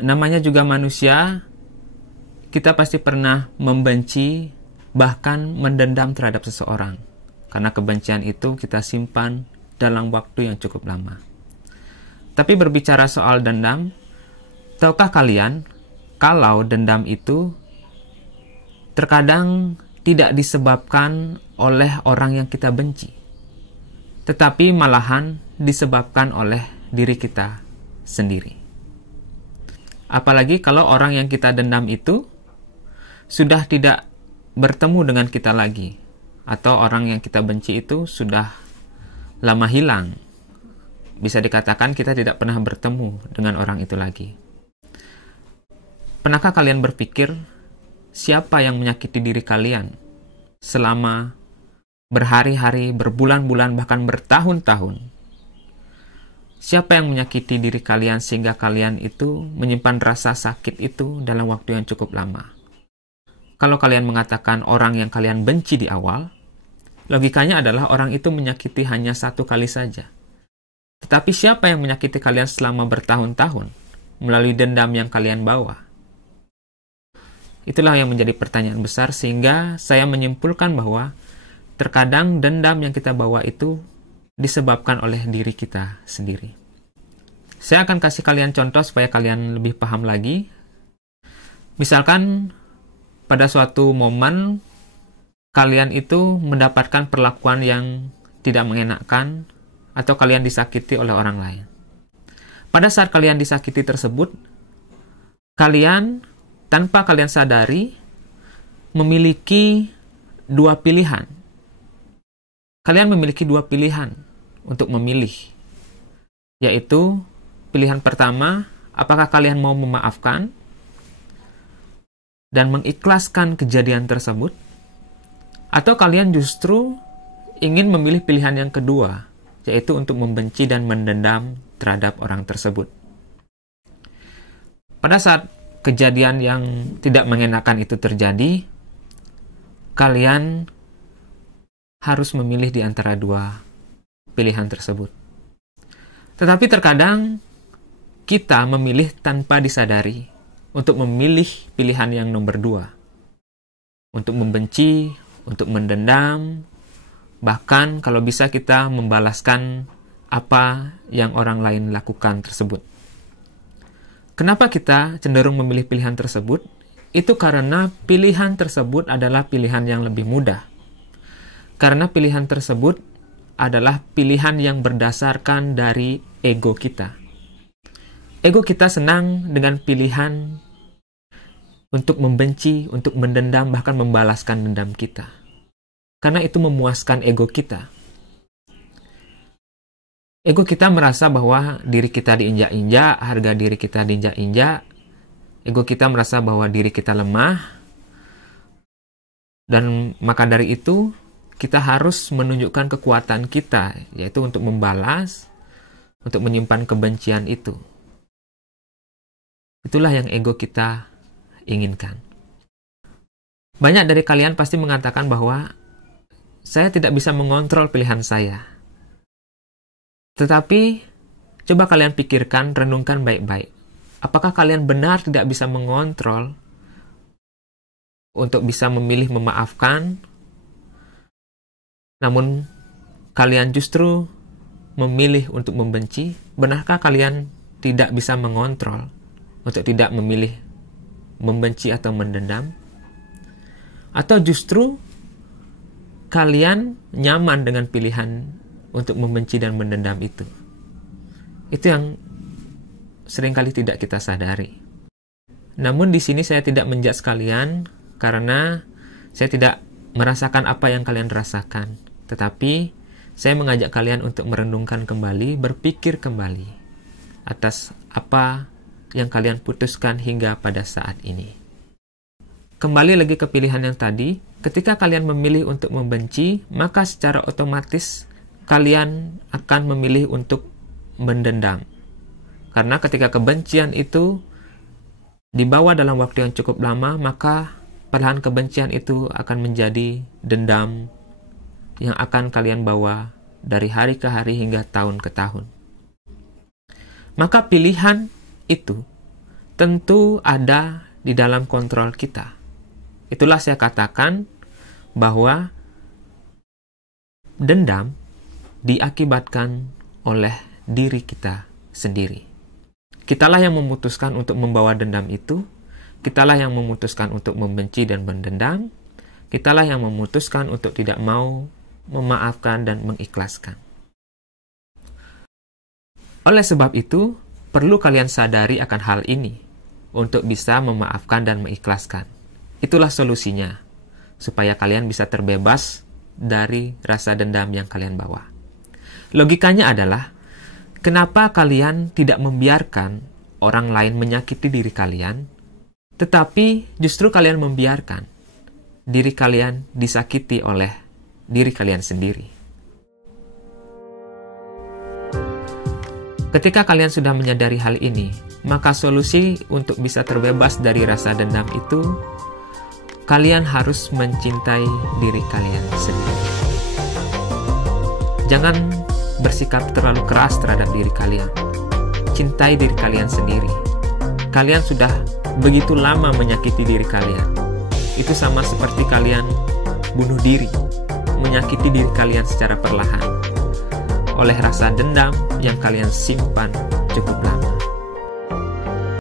Namanya juga manusia, kita pasti pernah membenci, bahkan mendendam terhadap seseorang. Karena kebencian itu kita simpan dalam waktu yang cukup lama. Tapi berbicara soal dendam, tahukah kalian kalau dendam itu terkadang tidak disebabkan oleh orang yang kita benci, tetapi malahan disebabkan oleh diri kita sendiri. Apalagi kalau orang yang kita dendam itu sudah tidak bertemu dengan kita lagi, atau orang yang kita benci itu sudah lama hilang. Bisa dikatakan kita tidak pernah bertemu dengan orang itu lagi. Pernahkah kalian berpikir siapa yang menyakiti diri kalian selama berhari-hari, berbulan-bulan, bahkan bertahun-tahun? Siapa yang menyakiti diri kalian sehingga kalian itu menyimpan rasa sakit itu dalam waktu yang cukup lama? Kalau kalian mengatakan orang yang kalian benci di awal, logikanya adalah orang itu menyakiti hanya satu kali saja. Tetapi siapa yang menyakiti kalian selama bertahun-tahun melalui dendam yang kalian bawa? Itulah yang menjadi pertanyaan besar, sehingga saya menyimpulkan bahwa terkadang dendam yang kita bawa itu disebabkan oleh diri kita sendiri. Saya akan kasih kalian contoh supaya kalian lebih paham lagi. Misalkan pada suatu momen kalian itu mendapatkan perlakuan yang tidak mengenakan atau kalian disakiti oleh orang lain. Pada saat kalian disakiti tersebut, kalian tanpa kalian sadari memiliki dua pilihan. Kalian memiliki dua pilihan untuk memilih, yaitu pilihan pertama, apakah kalian mau memaafkan dan mengikhlaskan kejadian tersebut, atau kalian justru ingin memilih pilihan yang kedua, yaitu untuk membenci dan mendendam terhadap orang tersebut. Pada saat kejadian yang tidak mengenakan itu terjadi, kalian harus memilih di antara dua pilihan tersebut. Tetapi terkadang kita memilih tanpa disadari untuk memilih pilihan yang nomor dua. Untuk membenci, untuk mendendam, bahkan kalau bisa kita membalaskan apa yang orang lain lakukan tersebut. Kenapa kita cenderung memilih pilihan tersebut? Itu karena pilihan tersebut adalah pilihan yang lebih mudah. Karena pilihan tersebut adalah pilihan yang berdasarkan dari ego kita. Ego kita senang dengan pilihan untuk membenci, untuk mendendam, bahkan membalaskan dendam kita. Karena itu memuaskan ego kita. Ego kita merasa bahwa diri kita diinjak-injak, harga diri kita diinjak-injak. Ego kita merasa bahwa diri kita lemah. Dan maka dari itu, kita harus menunjukkan kekuatan kita, yaitu untuk membalas, untuk menyimpan kebencian itu. Itulah yang ego kita inginkan. Banyak dari kalian pasti mengatakan bahwa saya tidak bisa mengontrol pilihan saya. Tetapi, coba kalian pikirkan, renungkan baik-baik. Apakah kalian benar tidak bisa mengontrol untuk bisa memilih memaafkan, namun kalian justru memilih untuk membenci? Benarkah kalian tidak bisa mengontrol untuk tidak memilih membenci atau mendendam? Atau justru kalian nyaman dengan pilihan untuk membenci dan mendendam itu? Itu yang seringkali tidak kita sadari. Namun di sini saya tidak menjudge kalian karena saya tidak merasakan apa yang kalian rasakan. Tetapi saya mengajak kalian untuk merenungkan kembali, berpikir kembali atas apa yang kalian putuskan hingga pada saat ini. Kembali lagi ke pilihan yang tadi, ketika kalian memilih untuk membenci, maka secara otomatis kalian akan memilih untuk mendendam. Karena ketika kebencian itu dibawa dalam waktu yang cukup lama, maka perlahan kebencian itu akan menjadi dendam yang akan kalian bawa dari hari ke hari hingga tahun ke tahun. Maka pilihan itu tentu ada di dalam kontrol kita. Itulah saya katakan bahwa dendam diakibatkan oleh diri kita sendiri. Kitalah yang memutuskan untuk membawa dendam itu, kitalah yang memutuskan untuk membenci dan mendendam, kitalah yang memutuskan untuk tidak mau memaafkan dan mengikhlaskan. Oleh sebab itu, perlu kalian sadari akan hal ini untuk bisa memaafkan dan mengikhlaskan. Itulah solusinya, supaya kalian bisa terbebas dari rasa dendam yang kalian bawa. Logikanya adalah, kenapa kalian tidak membiarkan orang lain menyakiti diri kalian, tetapi justru kalian membiarkan diri kalian disakiti oleh diri kalian sendiri. Ketika kalian sudah menyadari hal ini, maka solusi untuk bisa terbebas dari rasa dendam itu, kalian harus mencintai diri kalian sendiri. Jangan bersikap terlalu keras terhadap diri kalian. Cintai diri kalian sendiri. Kalian sudah begitu lama menyakiti diri kalian. Itu sama seperti kalian bunuh diri, menyakiti diri kalian secara perlahan oleh rasa dendam yang kalian simpan cukup lama.